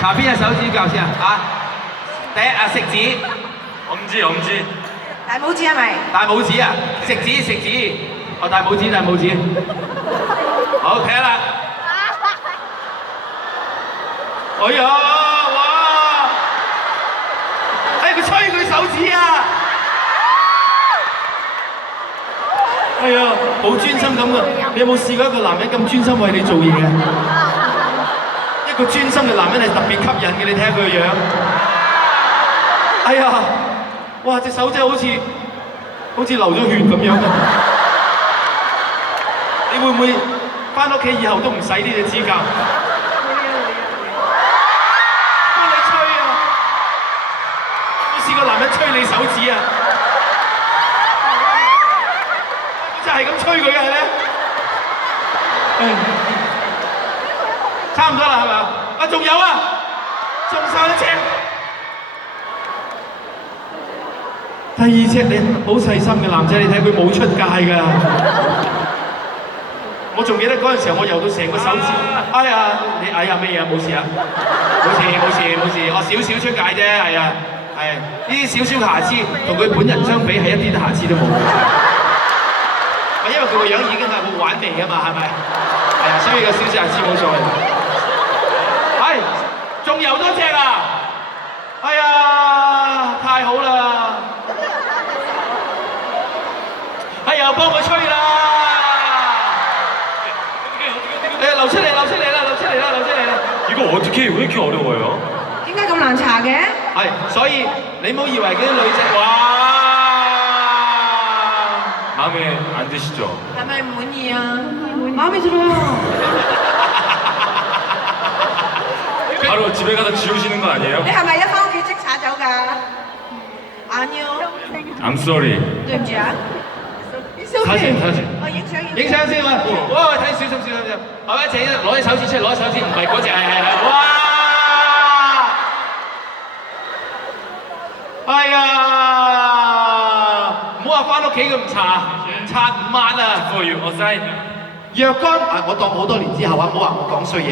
查邊隻手指教先啊？第一食指，엄지。大拇指係咪？大拇指啊，食指，哦大拇指。好睇下啦。哎呀，哇！佢吹佢手指啊！哎呀，好專心咁噶。你有冇試過一個男人咁專心為你做嘢啊？一個專心嘅男人係特別吸引嘅，你睇下佢個樣。哎呀，哇！隻手真係好似流咗血咁樣啊！你會唔會返屋企以後都唔洗呢隻指甲？幫你吹啊！有冇試過男人吹你手指啊？就係咁吹佢嘅係咧。差唔多啦係咪啊？啊仲有啊，仲差一隻。第二隻你好細心嘅男仔，你睇佢冇出界㗎。我仲記得嗰陣時候，我游到成個手指。哎呀，你哎呀咩嘢？冇事啊，冇事，我少少出界啫，係啊，係呢啲少少瑕疵，同佢本人相比係一啲瑕疵都冇。因為佢個樣已經係好玩味㗎嘛，係咪？係啊，所以有少少瑕疵冇所謂。係，仲游多隻啊！哎呀，太好啦！哎呀，幫佢吹啦！流出嚟啦！ 이거 어떻게 왜 이렇게 어려워요? 點解咁難查嘅？係，所以你唔好以為嗰啲女仔哇， 마음에 안 드시죠? 係咪唔滿意啊？마음에 들어요. 바로 집에 가서 지우시는 거 아니에요? 你係咪一返屋企即擦走㗎？아니요. I'm sorry. 對唔住啊。사진. 我影相影相先啊！哇，睇小心，係咪？請攞隻手指出嚟，攞隻手指，唔係嗰隻，係，哇！哎呀，唔好話返屋企咁擦唔抹啊！ For you, aside. 若干我當好多年之後啊，唔好話我講衰嘢。